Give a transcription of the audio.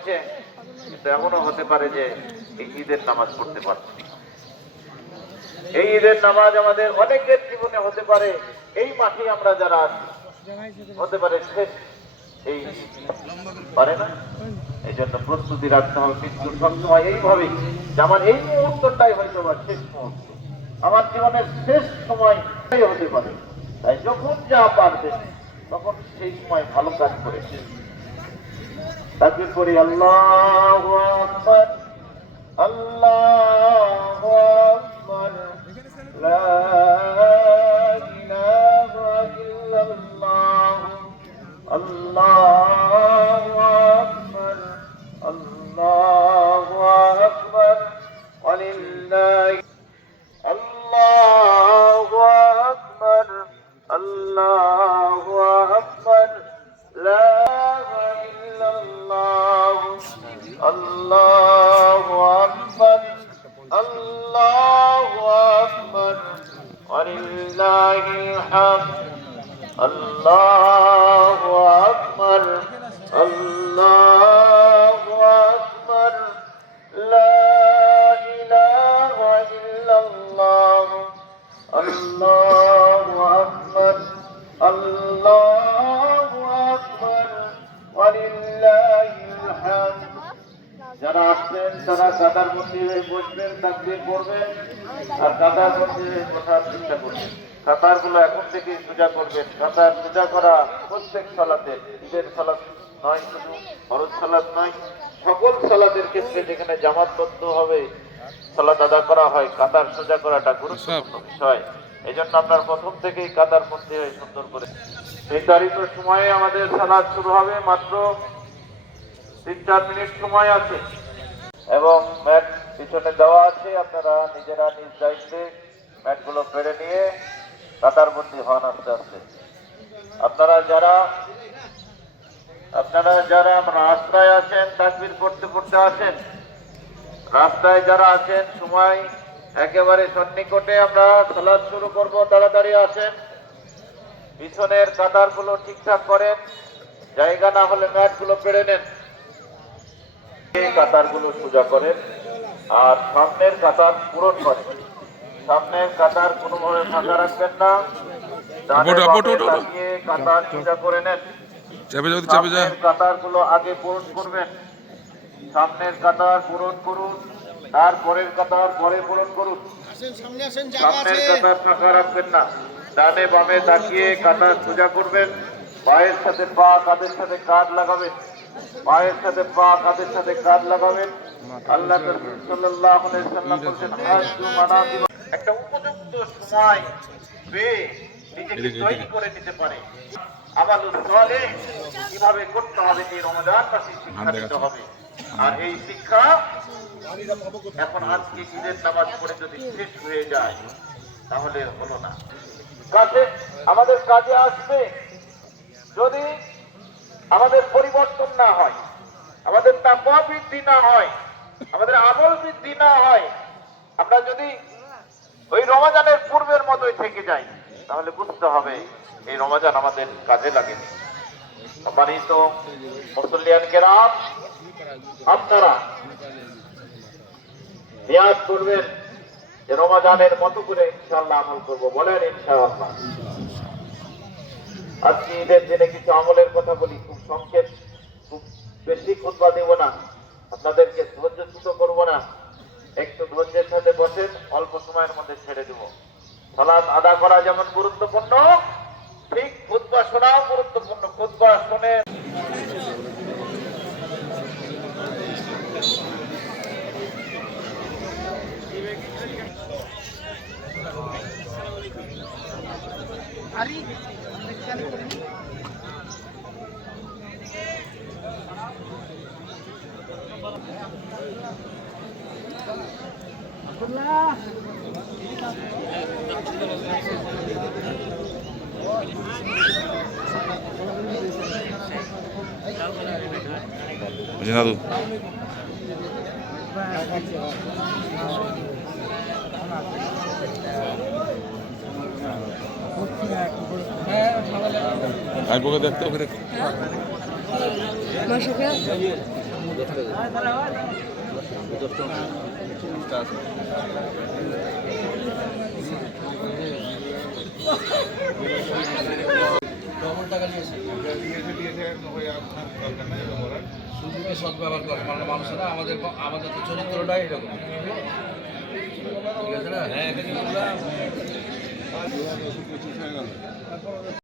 হয়েছে, কিন্তু এমনও হতে পারে যে এই ঈদের নামাজ পড়তে পারছি। এই ঈদের নামাজ আমাদের অনেকের জীবনে হতে পারে এই মাঠে আমরা যারা আছি হতে পারে শেষ এই পারে না। এই জন্য প্রস্তুতি রাখতে হবে মৃত্যুর সবসময় এইভাবেই যে আমার এই মুহূর্তটাই হয়তো বা শেষ মুহূর্ত, আমার জীবনের শেষ সময় হতে পারে। তাই যখন যা পারবেন তখন সেই সময় ভালো কাজ করেছে। তাকবীর করি আল্লাহু আকবার, আল্লাহু আকবার, লা ইলাহা ইল্লাল্লাহ, আল্লাহু আকবার, আল্লাহু আকবার, ওয়ালিল্লাহি আল্লাহু আকবার, আল্লাহু আকবার, লা ইলাহা ইল্লাল্লাহ, আল্লাহু আকবার, আল্লাহু আকবার, ওয়ালিল্লাহিল হামদ, আল্লাহু আকবার, আল্লাহু আকবার, লা ইলাহা ইল্লাল্লাহ, আল্লাহু আকবার, আল্লাহু আকবার, ওয়ালিল্লাহিল হামদ। যারা আসবেন তারা কাতার মধ্যে বসবেন, তাকবীর করবেন, আর কাতার মধ্যে বসার চেষ্টা করবেন। কাতার গুলো এখন থেকে সোজা করবেন। কাতার সোজা করা প্রত্যেক সালাতে, ঈদের সালাত নয়, শুধু ফরজ সালাত নয়, সকল সালাতের ক্ষেত্রে যেখানে জামাতবদ্ধ হবে সালাত আদা করা হয়, কাতার সোজা করাটা গুরুত্বপূর্ণ বিষয়। এই জন্য আপনার প্রথম থেকেই কাতার মধ্যে সুন্দর করে নির্ধারিত সময়ে আমাদের সালাত শুরু হবে। মাত্র 3-4 মিনিট সময় আছে এবং ম্যাট পিছনে দেওয়া আছে। আপনারা নিজেরা নিজ দায়িত্বে ম্যাটগুলো পেরে নিয়ে কাতারবন্দি হন আস্তে আস্তে। আপনারা যারা রাস্তায় আছেন, তাকবীর করতে করতে আসেন। রাস্তায় যারা আছেন সময় একেবারে সন্নিকটে, আমরা সালাত শুরু করব, তাড়াতাড়ি আসেন। পিছনের কাতারগুলো ঠিকঠাক করেন, জায়গা না হলে ম্যাটগুলো পেরে নেন। কাতারগুলো সোজা করেন আর সামনের কাতার পূরণ করেন। সামনের কাতার কোনোভাবে ফাঁকা রাখবেন না, কাতার সোজা করে নেন। সামনের কাতারগুলো আগে পূরণ করবেন। সামনের কাতার পূরণ করুন, তারপরের কাতার পরে পূরণ করুন। সামনের কাতার ফাঁকা রাখবেন না। ডানে বামে তাকিয়ে কাতার সোজা করবেন। পায়ের সাথে পা, কাঁধের সাথে কাঁধ লাগাবেন। পায়ের সাথে পা, কাঁধের সাথে কাঁধ লাগাবেন। আল্লাহ সাল্লাল্লাহু আলাইহি ওয়াসাল্লাম বলেছেন, একটা উপযুক্ত সময় পেয়ে নিজেকে তৈরি করে নিতে পারে। আমালুস সালেহ কিভাবে করতে হবে এই রমজান মাসে শিক্ষা দিতে হবে। আর এই শিক্ষা এখন আজকে ঈদের নামাজ পড়ে যদি শেষ হয়ে যায় তাহলে হলো না। কাছে আমাদের কাজে আসবে যদি আমাদের পরিবর্তন না হয়, আমাদের তাকওয়া বৃদ্ধি না হয়, আমাদের আমল বৃদ্ধি না হয়, আমরা যদি ওই রমজানের পূর্বের মতোই থেকে যাই তাহলে বুঝতে হবে এই রমজান আমাদের কাজে লাগেনি। সম্মানিত মুসল্লিয়ান কেরাম, আপনারা নিয়াত করবেন যে রমজানের মতো করে ইনশাআল্লাহ আমল করব। বলেন ইনশাআল্লাহ। আজকে ঈদের দিনে কিছু আমলের কথা বলি, খুব সংক্ষেপ, খুব বেশি খুতবা দেব না, আপনাদেরকে ধৈর্যচ্যুত করব না। একটু ধৈর্যের সাথে বসেন, অল্প সময়ের মধ্যে ছেড়ে দেব। সালাত আদা করা যেমন গুরুত্বপূর্ণ, ঠিক খুতবা শোনাও গুরুত্বপূর্ণ। খুতবা শুনে দাদু দেখতে ডবল টাকা নিয়েছে সুযোগে সদ্ব্যবহার করে মানে মানুষেরা আমাদের তো চরিত্রটাই এরকম ঠিক আছে না?